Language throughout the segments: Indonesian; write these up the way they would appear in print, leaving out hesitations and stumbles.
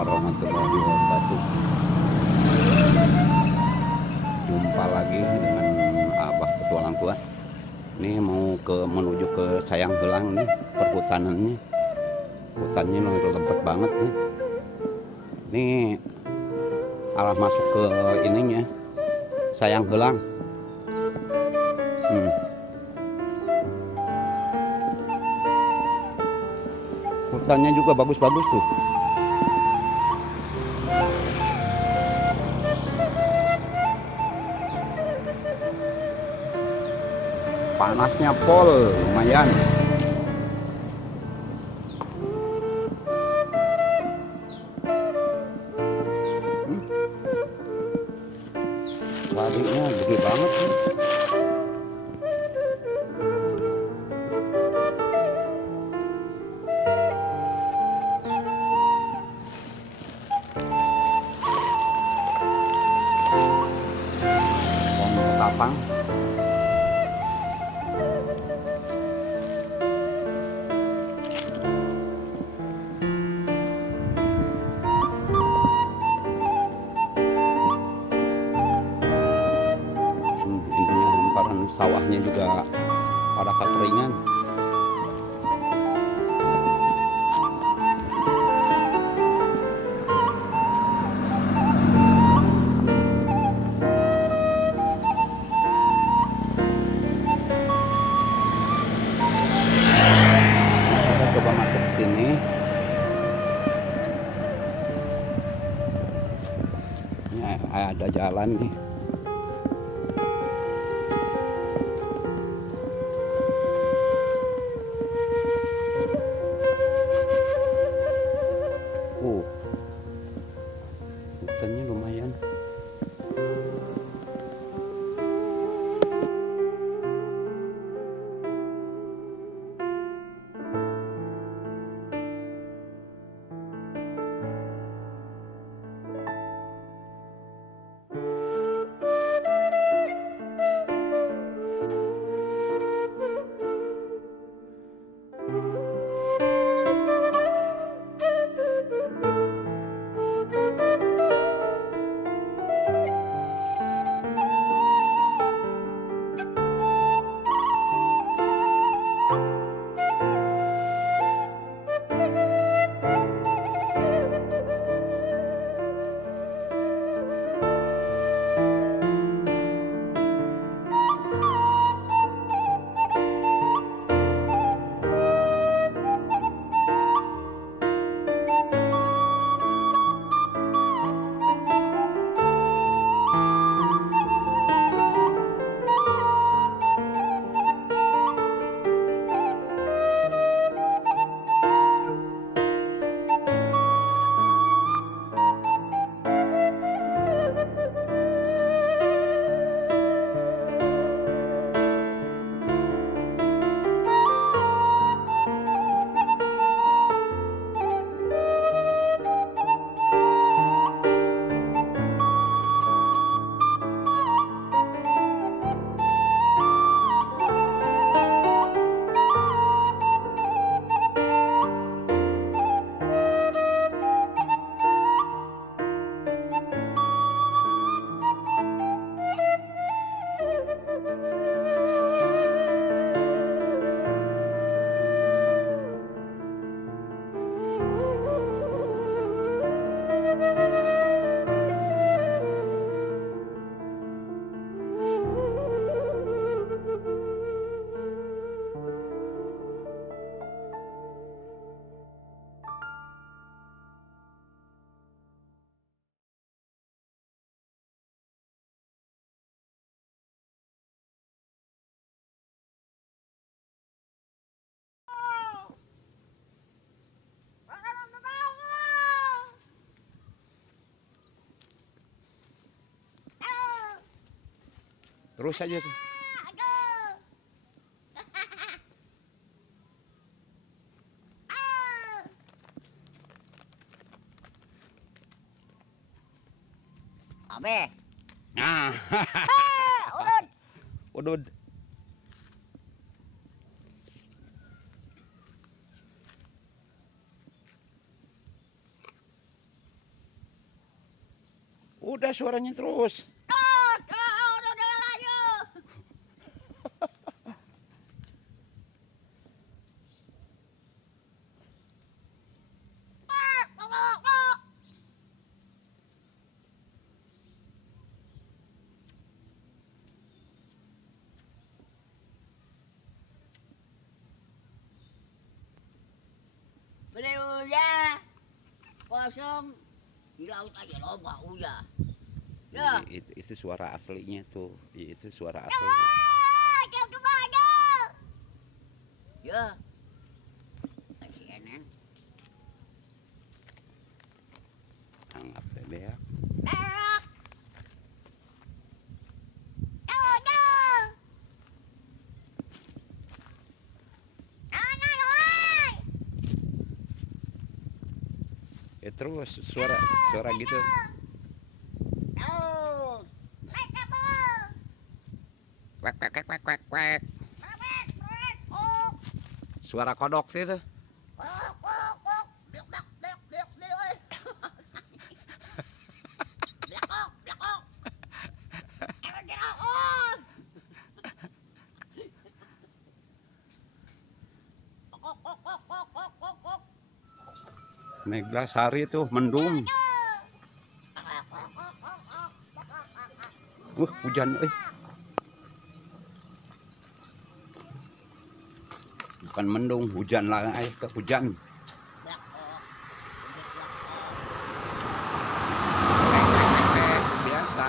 Warahmatullahi wabarakatuh. Jumpa lagi dengan Abah Petualang Tua. Ini mau menuju ke Sayang Heulang nih, perhutanannya. Hutannya lebat banget nih. Ini arah masuk ke ininya Sayang Heulang. Hutannya juga bagus-bagus tuh. Panasnya pol lumayan. Larinya gede banget nih. Pohon kapang. Intinya hamparan sawahnya juga pada kekeringan. Kita coba masuk ke sini. Ini ada jalan nih. Hutannya lumayan. Terus aja tuh. Abe. Nah, Udud. udud. Udah suaranya terus. Udah layu. Beli uya. Kosong. Di laut aja loba uya. Ya. Itu suara aslinya tuh. Itu suara asli. Ya. Kasianan. Anggap deh ya. Ya terus suara gitu. Kwek kwek kwek kwek kwek kwek. Suara kodok sih itu. Neglasari tuh mendung. Hujan bukan mendung, hujan lah, ke hujan. Biasa.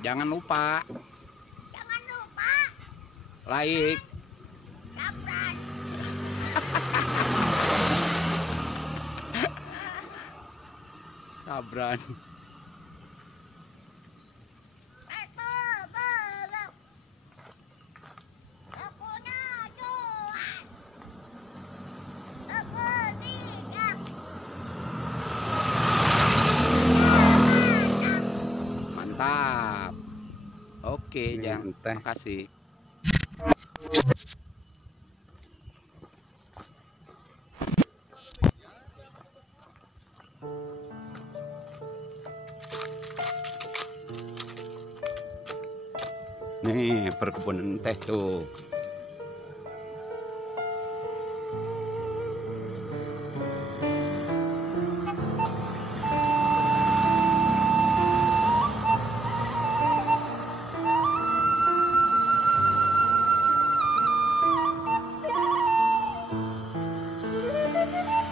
Jangan lupa like. Sabran. Mantap. Oke, jangan teh. Makasih. Nih perkebunan teh tuh.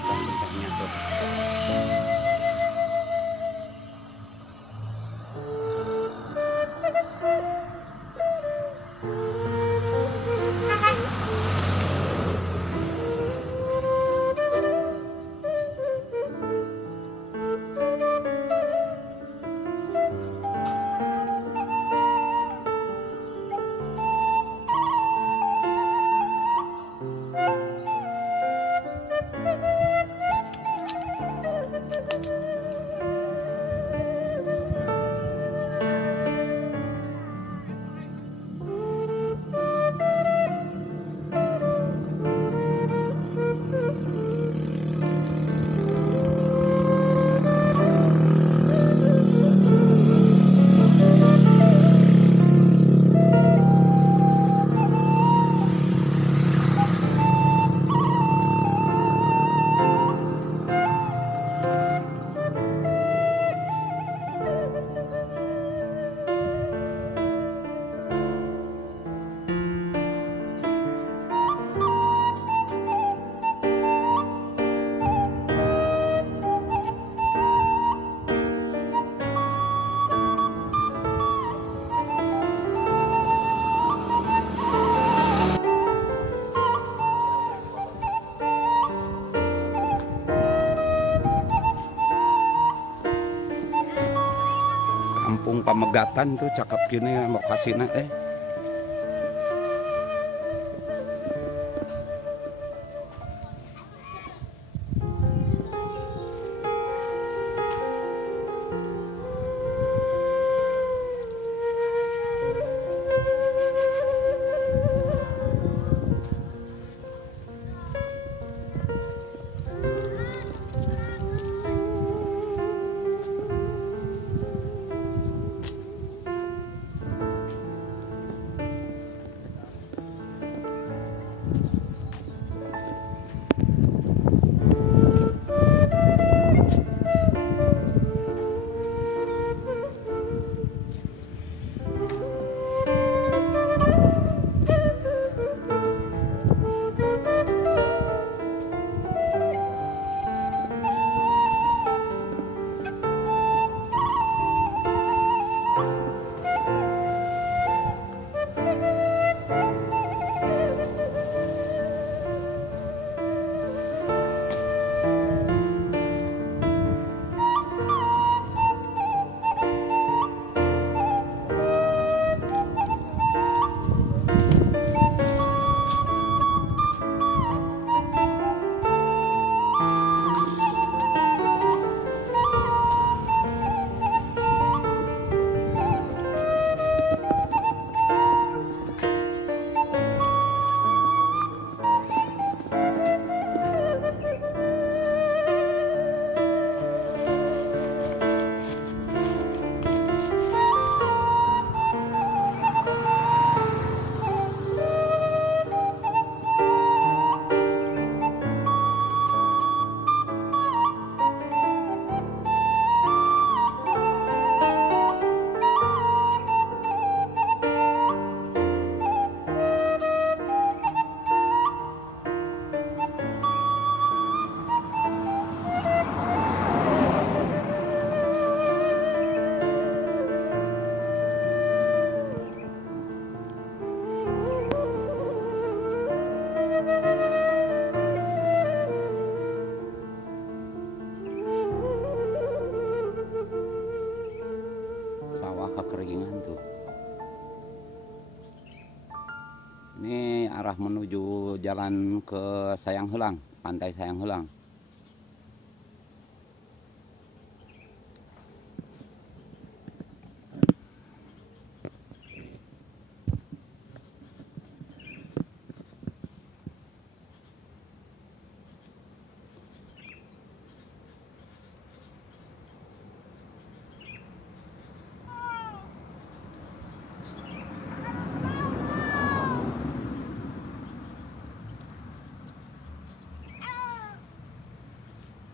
Bentangnya tuh. pamegatan tuh cakep gini mau kasihna sawah kekeringan tuh. Ini arah menuju jalan ke Sayang Heulang, pantai Sayang Heulang.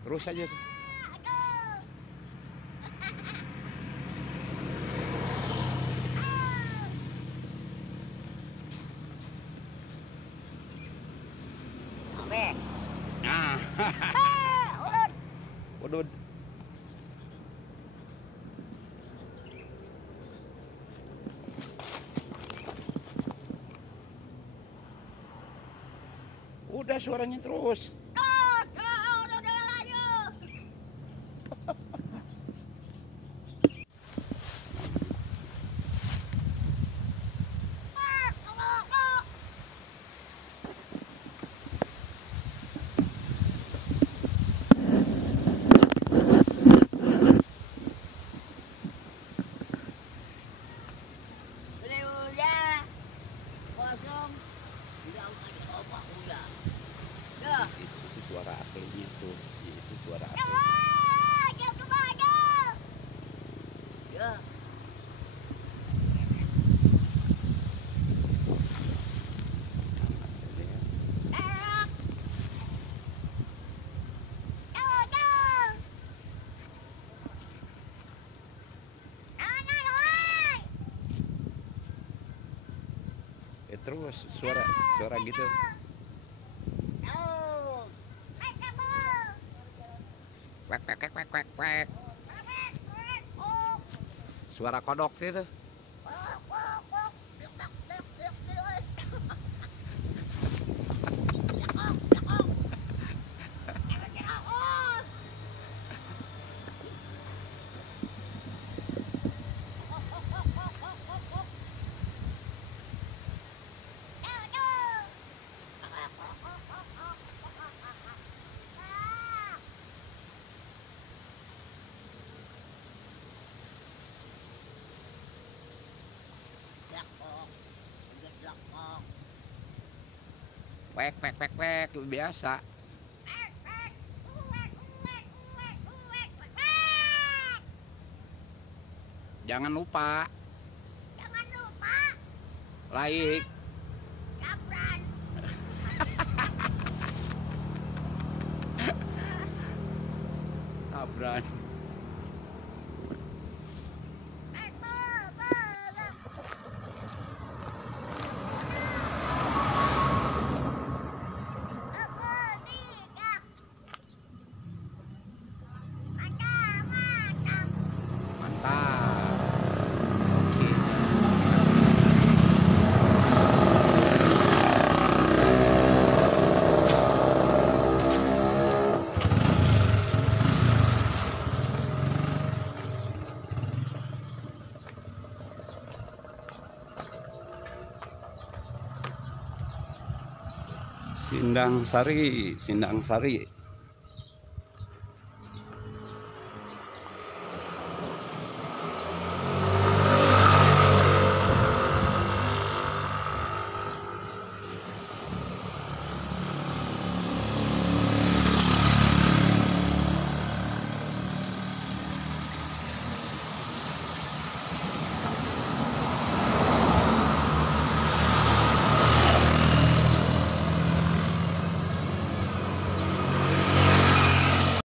Terus aja. Sampai. Nah, udud. Udah suaranya terus. Itu suara aslinya tuh, itu suara asli. Ya. Terus suara gitu. Kwek kwek kwek kwek kwek kwek. Suara kodok sih itu. Pek pek pek pek biasa. Jangan lupa like. Kapran. Abran. Mantap. Oke. Sindang Sari, Sindang Sari.